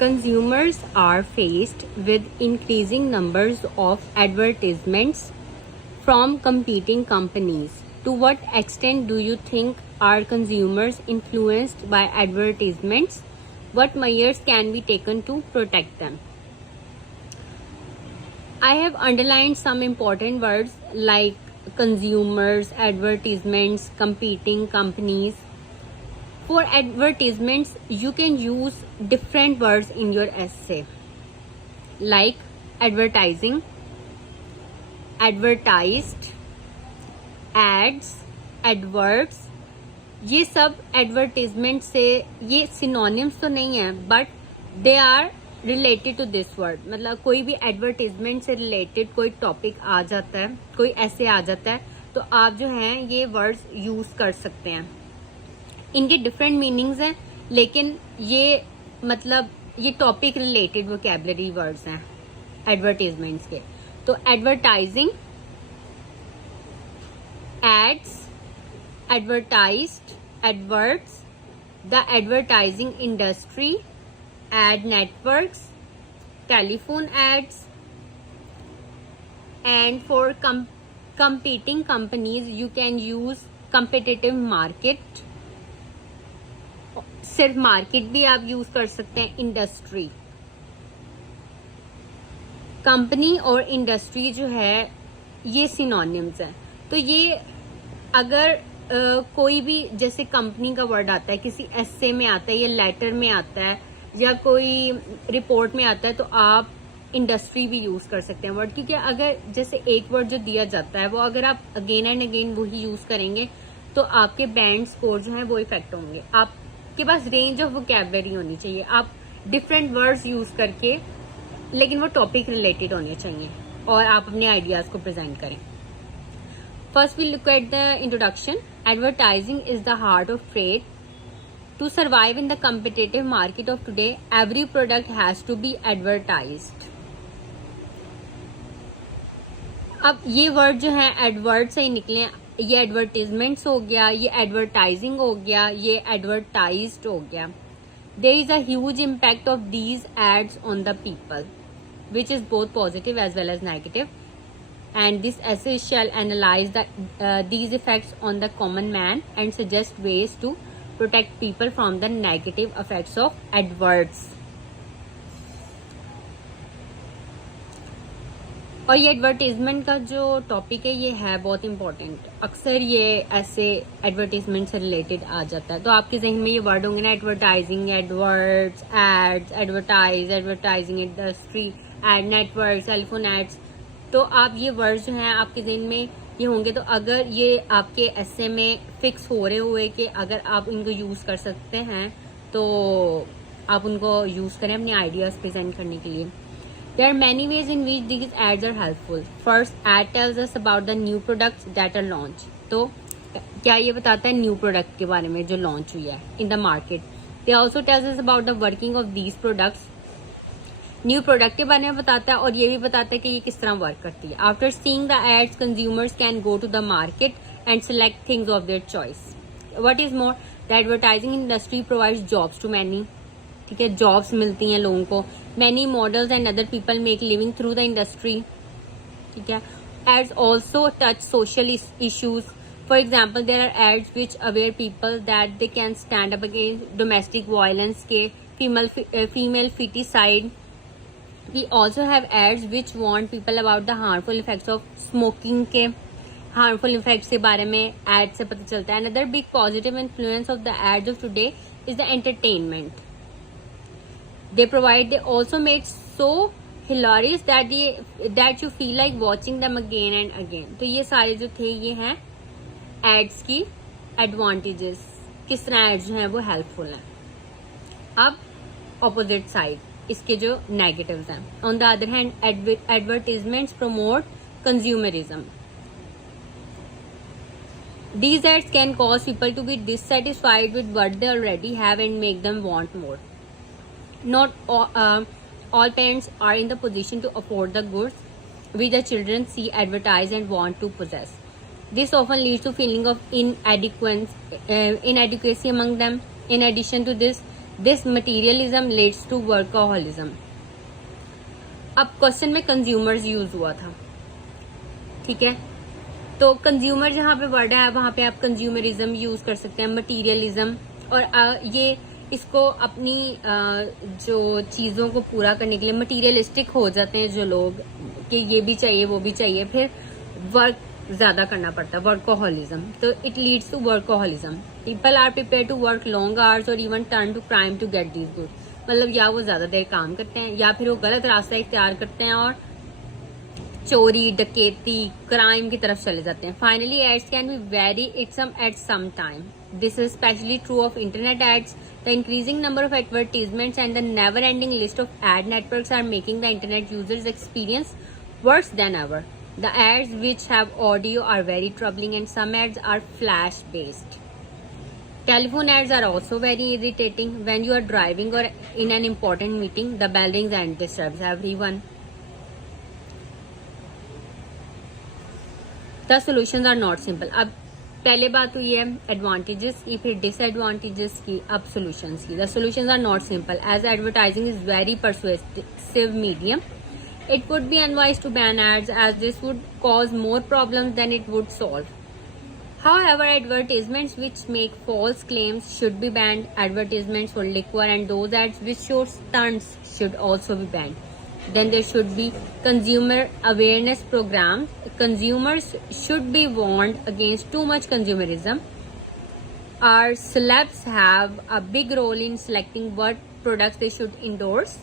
Consumers are faced with increasing numbers of advertisements from competing companies. To what extent do you think are consumers influenced by advertisements? What measures can be taken to protect them? I have underlined some important words like consumers, advertisements, competing companies. For advertisements, you can use different words in your essay like advertising, advertised, ads, adverts. ये सब advertisement से, ये synonyms तो नहीं है but they are related to this word. मतलब कोई भी एडवर्टीजमेंट से रिलेटेड कोई टॉपिक आ जाता है, कोई ऐसे आ जाता है, तो आप जो है ये वर्ड्स यूज कर सकते हैं. इनके डिफरेंट मीनिंग्स हैं, लेकिन ये मतलब ये टॉपिक रिलेटेड वोकैबुलरी वर्ड्स हैं एडवर्टीजमेंट्स के. तो advertising, ads, advertised, adverts, the advertising industry, ad networks, telephone ads, and for competing companies you can use competitive market. सिर्फ मार्केट भी आप यूज कर सकते हैं. इंडस्ट्री, कंपनी और इंडस्ट्री जो है ये सिनोनिम्स है. तो ये अगर कोई भी जैसे कंपनी का वर्ड आता है, किसी एसे में आता है या लेटर में आता है या कोई रिपोर्ट में आता है, तो आप इंडस्ट्री भी यूज कर सकते हैं वर्ड. क्योंकि अगर जैसे एक वर्ड जो दिया जाता है वो अगर आप अगेन एंड अगेन वही यूज करेंगे तो आपके बैंड स्कोर जो है वो इफेक्ट होंगे. आपके पास रेंज ऑफ वोकैबुलरी होनी चाहिए. आप डिफरेंट वर्ड्स यूज करके, लेकिन वो टॉपिक रिलेटेड होने चाहिए और आप अपने आइडियाज को प्रेजेंट करें. First, we'll look at the introduction. Advertising is the heart of trade. To survive in the competitive market of today, every product has to be advertised. अब ये वर्ड जो है एडवर्ट से ही निकले. ये एडवर्टीजमेंट्स हो गया, ये एडवर्टाइजिंग हो गया, ये एडवर्टाइज्ड हो गया. There is a huge impact of these ads on the people, which is both positive as well as negative. And this essay shall analyze these effects on the common man and suggest ways to protect people from the negative effects of adverts. और ये advertisement का जो topic है ये है बहुत important. अक्सर ये ऐसे एडवर्टीजमेंट से रिलेटेड आ जाता है. तो आपके जहन में ये वर्ड होंगे ना, advertising, adverts, ads, advertise, advertising industry, ad network, telephone ads. तो आप ये वर्ड जो हैं आपके जहन में ये होंगे. तो अगर ये आपके ऐसे में फिक्स हो रहे हुए कि अगर आप इनको यूज कर सकते हैं तो आप उनको यूज करें अपने आइडियाज प्रेजेंट करने के लिए. There are many ways in which these ads are helpful. First, ad tells us about the new products that are launched. तो क्या ये बताता है न्यू प्रोडक्ट के बारे में जो लॉन्च हुई है in the market. They also tells us about the working of these products. New product के बारे में बताता है और ये भी बताता है कि ये किस तरह वर्क करती है. After seeing the ads, consumers can go to the market and select things of their choice. What is more, the advertising industry provides jobs to many. ठीक है, जॉब्स मिलती हैं लोगों को. Many models and other people make living through the industry. ठीक है. Ads also touch social issues. For example, there are ads which aware people that they can stand up against domestic violence के, female foeticide. We also have ads which warn people about the harmful effects of smoking के harmful effects के बारे में ad से पता चलता है. Another big positive influence of the ads of today is the entertainment they provide. They also made so hilarious that you feel like watching them again and again. तो ये सारे जो थे ये हैं ads की advantages, किस तरह ads जो हैं वो helpful हैं. अब opposite side इसके जो नेगेटिव्स हैं. On the other hand, advertisements promote consumerism. These ads can cause people to be dissatisfied with what they already have and make them want more. Not all parents are in the position to afford the goods which the children see advertised and want to possess. This often leads to feeling of inadequacy among them. In addition to this, this materialism leads to workaholism. अब question में consumers use हुआ था, ठीक है, तो consumer जहाँ पे word है वहां पे आप कंज्यूमरिज्म यूज कर सकते हैं, मटीरियलिज्म, और ये इसको अपनी जो चीजों को पूरा करने के लिए मटीरियलिस्टिक हो जाते हैं जो लोग, कि ये भी चाहिए वो भी चाहिए, फिर वर्क ज्यादा करना पड़ता है, वर्कोहॉलिज्म। तो it leads to workaholism. People are prepare to work long hours और even turn to crime to get these good. मतलब या वो ज्यादा देर काम करते हैं या फिर वो गलत रास्ता इख्तियार करते हैं और चोरी, डकैती, क्राइम की तरफ चले जाते हैं। Finally ads can be very irksome at some time. This is especially true of internet ads. The increasing number of advertisements and the never ending list of ad networks are making the internet users experience worse than ever. The ads which have audio are very troubling and some ads are flash based. Telephone ads are also very irritating. When you are driving or in an important meeting, the bell rings and disturbs everyone. The solutions are not simple. अब पहले बात हुई है advantages की, फिर disadvantages की, अब solutions की। The solutions are not simple as advertising is very persuasive medium. It would be unwise to ban ads as this would cause more problems than it would solve. However, advertisements which make false claims should be banned. Advertisements for liquor and those ads which show stunts should also be banned. Then there should be consumer awareness programs. Consumers should be warned against too much consumerism. Our celebs have a big role in selecting what products they should endorse.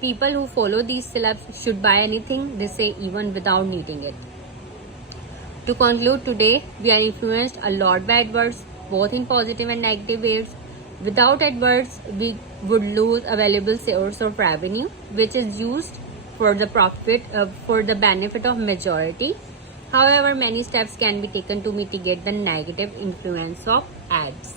People who follow these celebs should buy anything they say even without needing it. To conclude today, we are influenced a lot by adverts, both in positive and negative ways. Without adverts, we would lose a valuable source of revenue, which is used for the benefit of majority. However, many steps can be taken to mitigate the negative influence of ads.